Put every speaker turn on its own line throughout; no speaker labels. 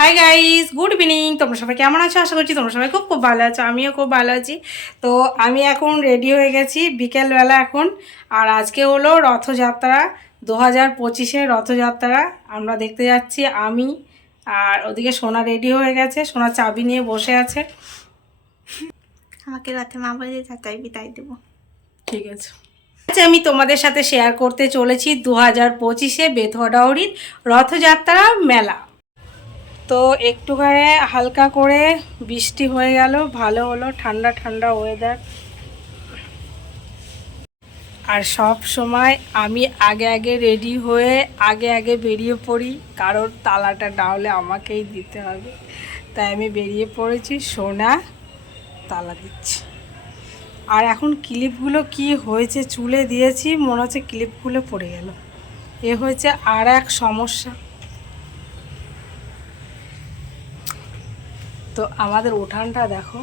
Hi guys good evening তোমরা সবাই কেমন আছো? আশা করছি তোমরা সবাই খুব খুব ভালো আছো আমিও খুব ভালো আছি। তো আমি এখন রেডি হয়ে গেছি বিকেলবেলা এখন। আর আজকে হলো রথযাত্রা দু হাজার পঁচিশের রথযাত্রা। আমরা দেখতে যাচ্ছি আমি আর ওদিকে সোনা রেডি হয়ে গেছে সোনা চাবি নিয়ে বসে আছে।
আমাকে রাতে মা বলে যে তাই বিদায় দেবো।
ঠিক আছে। আচ্ছা আমি তোমাদের সাথে শেয়ার করতে চলেছি দু হাজার পঁচিশে বেথুয়াডাউরির রথযাত্রা মেলা। তো একটুখানি হালকা করে বৃষ্টি হয়ে গেল, ভালো হলো, ঠান্ডা ঠান্ডা ওয়েদার আর সব সময় আমি আগে আগে রেডি হয়ে, আগে আগে বেরিয়ে পড়ি কারণ তালাটা হলে আমাকেই দিতে হবে। তাই আমি বেরিয়ে পড়েছি, সোনা তালা দিচ্ছি। আর এখন ক্লিপগুলো কি হয়েছে চুলে দিয়েছি, মনে হচ্ছে ক্লিপগুলো পড়ে গেল। এ হয়েছে আর এক সমস্যা। তো আমাদের উঠানটা দেখো,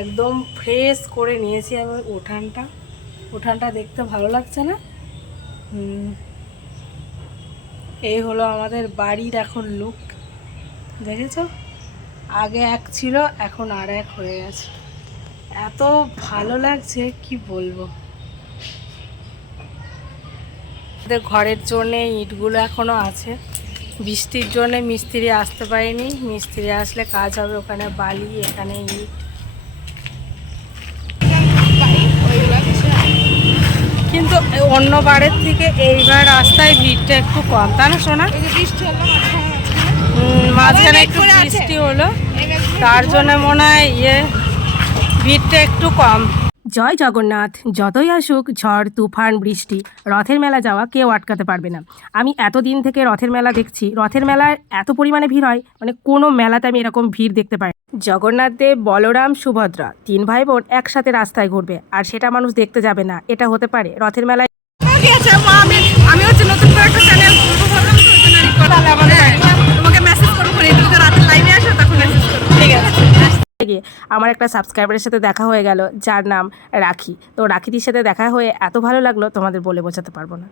একদম ফ্রেশ করে নিয়েছি আমি উঠানটা। উঠানটা দেখতে ভালো লাগছে না? এই হলো আমাদের বাড়ির এখন লুক দেখেছ? আগে এক ছিল, এখন আর এক হয়ে গেছে। এত ভালো লাগছে, কি বলব? ঘরের জন্যে ইটগুলো এখনও আছে। বৃষ্টির জন্য মিস্ত্রি আসতে পারেনি। মিস্ত্রি আসলে কাজ হবে ওখানে বালি এখানে ইট। কিন্তু অন্য বারের থেকে এইবার রাস্তায় ভিড়টা একটু কম তা না শোনা মাঝখানে একটু বৃষ্টি হলো। তার জন্য মনে হয় ইয়ে ভিড়টা একটু কম। জয় জগন্নাথ, যতই আসুক, ঝড়, তুফান, বৃষ্টি, রথের মেলা যাওয়া কেউ আটকাতে পারবে না আমি এতদিন থেকে রথের মেলা দেখছি, রথের মেলায় এত পরিমাণে ভিড় হয় মানে কোনো মেলাতে আমি এরকম ভিড় দেখতে পাই। জগন্নাথ দেব, বলরাম, সুভদ্রা তিন ভাই বোন একসাথে রাস্তায় ঘুরবে, আর সেটা মানুষ দেখতে যাবে না, এটা হতে পারে রথের মেলায়
আমি হচ্ছে নতুন
আমার একটা সাবস্ক্রাইবারের সাথে দেখা হয়ে গেল, যার নাম রাখি। তো রাখিদির সাথে দেখা হয়ে এত ভালো লাগল, তোমাদের বলে বোঝাতে পারব না।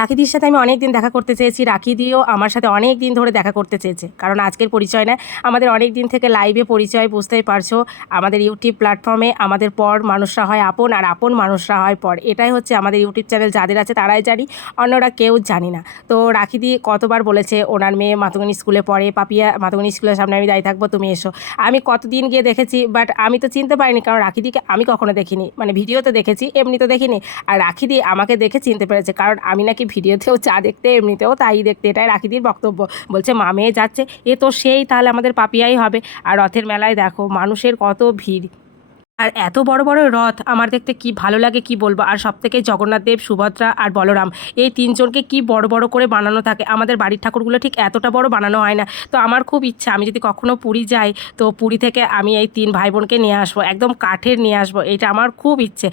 রাখিদির সাথে আমি অনেক দিন দেখা করতে চেয়েছি। রাখিদিও আমার সাথে অনেক দিন ধরে দেখা করতে চেয়েছে। কারণ আজকের পরিচয় না আমাদের অনেক দিন থেকে লাইভে পরিচয়, বুঝতেই পারছ। আমাদের ইউটিউব প্ল্যাটফর্মে আমাদের পর মানুষরা হয় আপন আর আপন মানুষরা হয় পর। এটাই হচ্ছে আমাদের ইউটিউব চ্যানেল যাদের আছে তারাই জানি, অন্যরা কেউ জানি না। তো রাখিদি কতবার বলেছে, ওনার মেয়ে মাতঙ্গিনী স্কুলে পড়ে, পাপিয়া মাতঙ্গিনী স্কুলের সামনে আমি দাঁড়িয়ে থাকব, তুমি এসো। আমি কতদিন গিয়ে দেখেছি বাট আমি তো চিনতে পারিনি, কারণ রাখিদিকে আমি কখনো দেখিনি। মানে ভিডিওতে দেখেছি এমনি তো দেখিনি। আর রাখিদি আমাকে দেখে চিনতে পেরেছে, কারণ আমি নাকি ভিডিওতেও চা দেখতে, এমনিতেও তাই দেখতে, এটাই রাখিদির বক্তব্য। বলছে, মা মেয়ে যাচ্ছে, এ তো সেই, তাহলে আমাদের পাপিয়াই হবে। আর রথের মেলায় দেখো, মানুষের কত ভিড়। আর এত বড় বড় রথ, আমার দেখতে কি ভালো লাগে, কি বলব? আর সব থেকে জগন্নাথ দেব, সুভদ্রা আর বলরাম, এই তিনজনকে কি বড় বড় করে বানানো থাকে? আমাদের বাড়ির ঠাকুরগুলো ঠিক এতটা বড় বানানো হয় না। তো আমার খুব ইচ্ছা, আমি যদি কখনো পুরী যাই, তো পুরী থেকে আমি এই তিন ভাই বোনকে নিয়ে আসব, একদম কাঠের নিয়ে আসব, এটা আমার খুব ইচ্ছে।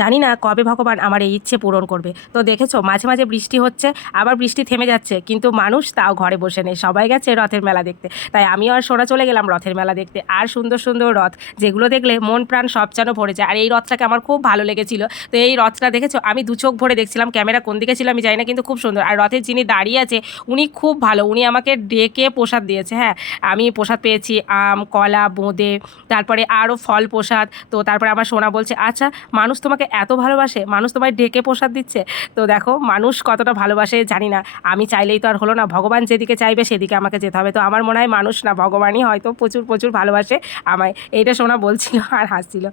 জানি না কবে ভগবান আমার এই ইচ্ছে পূরণ করবে। তো দেখেছ, মাঝে মাঝে বৃষ্টি হচ্ছে, আবার বৃষ্টি থেমে যাচ্ছে, কিন্তু মানুষ তাও ঘরে বসে নেই, সবাই গেছে রথের মেলা দেখতে। তাই আমিও আর সোনা চলে গেলাম রথের মেলা দেখতে। আর সুন্দর সুন্দর রথ, যেগুলো দেখলে মন প্রাণ সব যেন ভরে যায়। আর এই রথটাকে আমার খুব ভালো লেগেছিল। তো এই রথটা দেখেছ, আমি দু চোখ ভরে দেখছিলাম, ক্যামেরা কোন দিকে ছিল আমি জানি না, কিন্তু খুব সুন্দর। আর রথের যিনি দাঁড়িয়ে আছে, উনি খুব ভালো, উনি আমাকে ডেকে প্রসাদ দিয়েছে হ্যাঁ। আমি প্রসাদ পেয়েছি, আম, কলা, বোঁদে, তারপরে আরও ফল প্রসাদ, তো তারপরে আমার সোনা বলছে আচ্ছা মানুষ তোমাকে এত ভালোবাসে, মানুষ তোমায় ডেকে প্রসাদ দিচ্ছে। তো দেখো, মানুষ কতটা ভালোবাসে জানি না। আমি চাইলেই তো আর হলো না, ভগবান যেদিকে চাইবে সেদিকে আমাকে যেতে হবে। তো আমার মনে হয় মানুষ না, ভগবানই হয়তো প্রচুর প্রচুর ভালোবাসে আমায়। এইটা সোনা বলছিল আর হাসছিল।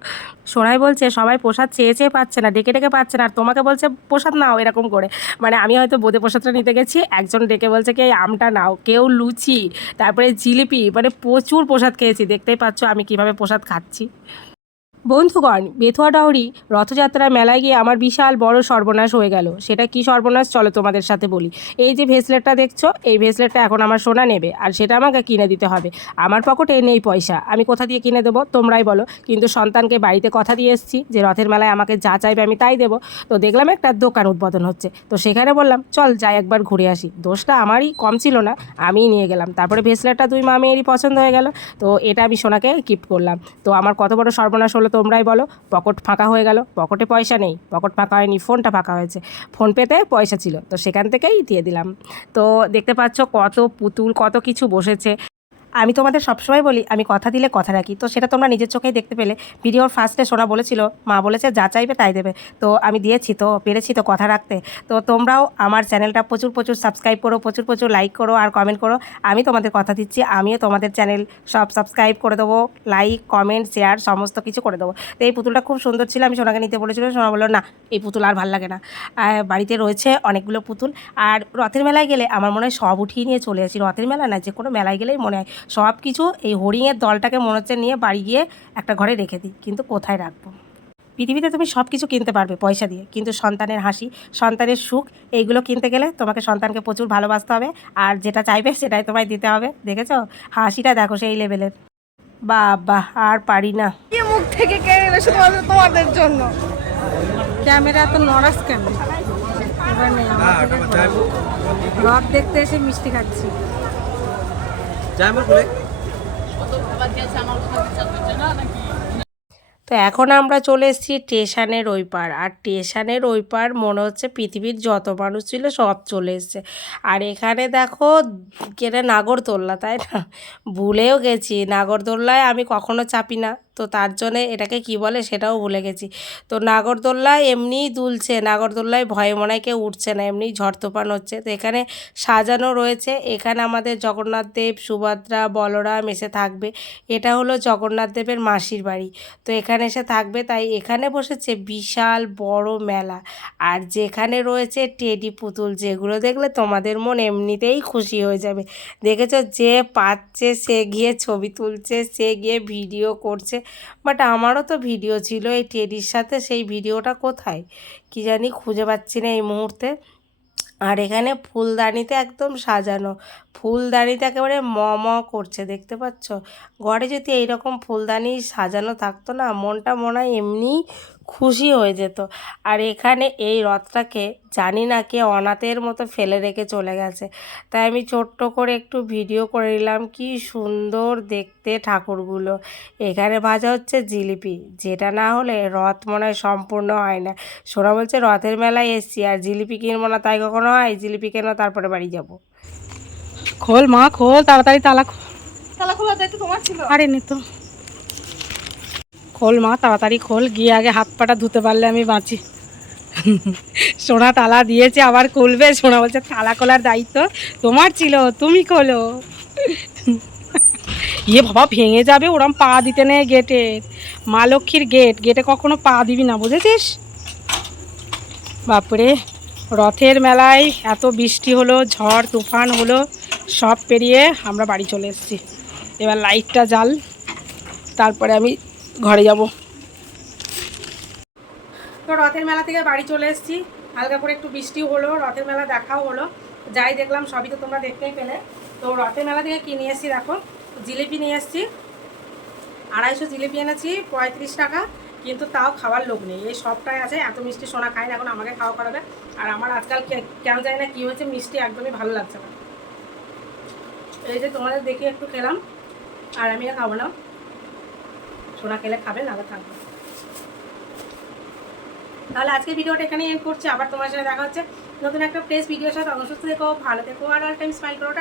সোনাই বলছে, সবাই প্রসাদ চেয়ে চেয়ে পাচ্ছে না, ডেকে ডেকে পাচ্ছে না। আর তোমাকে বলছে, প্রসাদ নাও, এরকম করে। মানে আমি হয়তো বোধে প্রসাদটা নিতে গেছি, একজন ডেকে বলছে কি আমটা নাও। কেউ লুচি, তারপরে জিলিপি মানে প্রচুর প্রসাদ খেয়েছি। দেখতেই পাচ্ছ আমি কীভাবে প্রসাদ খাচ্ছি। বন্ধুগণ, বেথুয়া ডাউরি রথযাত্রার মেলায় গিয়ে আমার বিশাল বড় সর্বনাশ হয়ে গেল। সেটা কি সর্বনাশ? চলো তোমাদের সাথে বলি। এই যে ভেসলেটটা দেখছ, এই ভেসলেটটা এখন আমার সোনা নেবে আর সেটা আমাকে কিনে দিতে হবে। আমার পকেটে নেই পয়সা। আমি কোথা দিয়ে কিনে দেবো? তোমরাই বলো। কিন্তু সন্তানকে বাড়িতে কথা দিয়ে এসেছি যে রথের মেলায় আমাকে যা চাইবে আমি তাই দেবো। তো দেখলাম একটা দোকান উদ্বোধন হচ্ছে। তো সেখানে বললাম, চল যাই একবার ঘুরে আসি। দোষটা আমারই কম ছিল না, আমিই নিয়ে গেলাম। তারপরে ভেসলেটটা দুই মামেরই পছন্দ হয়ে গেল। তো এটা আমি সোনাকে গিফট করলাম। তো আমার কত বড় সর্বনাশ হলো তোমরাই বলো, পকেট ফাঁকা হয়ে গেল, পকেটে পয়সা নেই, পকেট ফাঁকা হয়নি, ফোনটা ফাঁকা হয়েছে। ফোনপেতে পয়সা ছিল, তো সেখান থেকেই দিয়ে দিলাম। তো দেখতে পাচ্ছ কত পুতুল, কত কিছু বসেছে। আমি তোমাদের সবসময় বলি, আমি কথা দিলে কথা রাখি। তো সেটা তোমরা নিজের চোখেই দেখতে পেলে। ভিডিওর ফার্স্টে সোনা বলেছিল, মা বলেছে যা চাইবে তাই দেবে। তো আমি দিয়েছি, তো পেরেছি তো কথা রাখতে। তো তোমরাও আমার চ্যানেলটা প্রচুর প্রচুর সাবস্ক্রাইব করো, প্রচুর প্রচুর লাইক করো আর কমেন্ট করো। আমি তোমাদের কথা দিচ্ছি, আমিও তোমাদের চ্যানেল সব সাবস্ক্রাইব করে দেবো লাইক কমেন্ট শেয়ার সমস্ত কিছু করে দেবো। তো এই পুতুলটা খুব সুন্দর ছিল, আমি সোনাকে নিতে বলেছিলাম, সোনা বলল, না, এই পুতুল আর ভালো লাগে না। বাড়িতে রয়েছে অনেকগুলো পুতুল। আর রথের মেলায় গেলে আমার মনে হয় সব উঠিয়ে নিয়ে চলে আসি। রথের মেলা না, যে কোনো মেলায় গেলেই মনে হয় সব কিছু এই হরিণের দলটাকে মনে হচ্ছে নিয়ে বাড়ি গিয়ে একটা ঘরে রেখে দিই কিন্তু কোথায় রাখব? পৃথিবীতে তুমি সব কিছু কিনতে পারবে পয়সা দিয়ে কিন্তু সন্তানের হাসি সন্তানের সুখ এইগুলো কিনতে গেলে তোমাকে সন্তানকে প্রচুর ভালোবাসতে হবে আর যেটা চাইবে সেটাই তোমায় দিতে হবে দেখেছ? হাসিটা দেখো সেই লেভেলের। বা বাবা আর পারি না।
মুখ থেকে কেড়ে এলো শুধুমাত্র তোমাদের জন্য?
ক্যামেরা তো নড়াস কেন? এবার নেই রথ দেখতে এসে মিষ্টি খাচ্ছি।
তো এখন আমরা চলে এসেছি স্টেশনের ওই পার। আর স্টেশনের ওই পার মনে হচ্ছে পৃথিবীর যত মানুষ ছিল সব চলে এসছে। আর এখানে দেখো কেটে নাগরদোল্লা, তাই না? ভুলেও গেছি। নাগরদোল্লায় আমি কখনো চাপি না। তো তার জন্যে এটাকে কি বলে সেটাও ভুলে গেছি। তো নাগরদোল্লায় এমনিই দুলছে, নাগরদোল্লায় ভয়ে মনে কেউ উঠছে না, এমনিই ঝড় তুফান হচ্ছে। তো এখানে সাজানো রয়েছে, এখানে আমাদের জগন্নাথ দেব, সুভদ্রা, বলরাম এসে থাকবে। এটা হলো জগন্নাথ দেবের মাসির বাড়ি। তো এখানে এসে থাকবে, তাই এখানে বসেছে বিশাল বড় মেলা। আর যেখানে রয়েছে টেডি পুতুল, যেগুলো দেখলে তোমাদের মন এমনিতেই খুশি হয়ে যাবে। দেখেছ যে পাচ্ছে, সে গিয়ে ছবি তুলছে, সে গিয়ে ভিডিও করছে। বাট আমারও তো ভিডিও ছিল এই টেডির সাথে, সেই ভিডিওটা কোথায়? কি জানি খুঁজে পাচ্ছি না এই মুহূর্তে। আর এখানে ফুলদানিতে একদম সাজানো, ফুলদানিতে একেবারে ম ম করছে, দেখতে পাচ্ছ? ঘরে যদি এইরকম ফুলদানি সাজানো থাকতো না, মনটা মনে হয় এমনিই খুশি হয়ে যেত। আর এখানে এই রথটাকে জানি না কে অনাথের মতো ফেলে রেখে চলে গেছে। তাই আমি ছোট্ট করে একটু ভিডিও করে নিলাম কি সুন্দর দেখতে ঠাকুরগুলো। এখানে ভাজা হচ্ছে জিলিপি যেটা না হলে রথ মনে হয় সম্পূর্ণ হয় না। সোনা বলছে রথের মেলায় এসছি আর জিলিপি কিনবো না তাই কখনো হয়? জিলিপি কেন তারপরে বাড়ি যাব।
খোল মা খোল তাড়াতাড়ি তালা খোল।
তালা দায়িত্ব তোমার ছিল।
আরে নি তো। খোল মা, তাড়াতাড়ি খোল, গিয়ে আগে হাত পাটা ধুতে পারলে আমি বাঁচি। সোনা তালা দিয়েছে, আবার খুলবে, সোনা বলছে, তালা খোলার দায়িত্ব তোমার ছিল, তুমি খোলো। ইয়ে বাবা, ভেঙে যাবে ওরম পা দিতে নেই গেটে মা লক্ষ্মীর গেট গেটে কখনো পা দিবি না, বুঝেছিস? বাপরে, রথের মেলায় এত বৃষ্টি হলো, ঝড়, তুফান হলো, সব পেরিয়ে আমরা বাড়ি চলে এসেছি। এবার লাইটটা জ্বাল, তারপরে আমি ঘরে যাব। তো রথের মেলা থেকে বাড়ি চলে এসেছি। হালকা করে একটু বৃষ্টি হলো, রথের মেলা দেখাও হলো। যাই দেখলাম, সবই তো তোমরা দেখতেই পেলে। তো রথের মেলা থেকে কি নিয়ে এসেছি দেখো? জিলিপি নিয়ে এসেছি। আড়াইশো জিলিপি এনেছি, পঁয়ত্রিশ টাকা। কিন্তু তাও খাওয়ার লোক নেই। এই সবটাই আছে, এত মিষ্টি সোনা খায় না, এখন আমাকে খাওয়া করাবে। আর আমার আজকাল কেন জানি না কী হয়েছে, মিষ্টি একদমই ভালো লাগছে না। এই যে তোমাদের দেখে একটু খেলাম। আর আমি খাব না। সোনা খেলে খাবে না থাকবে। তাহলে আজকে ভিডিওটা এখানে এন্ড করছি। আবার তোমার সাথে দেখা হচ্ছে। নতুন একটা ফ্রেশ ভিডিওর সাথে। অবশ্যই দেখো ভালো থেকো, আর অল টাইম স্মাইল করো।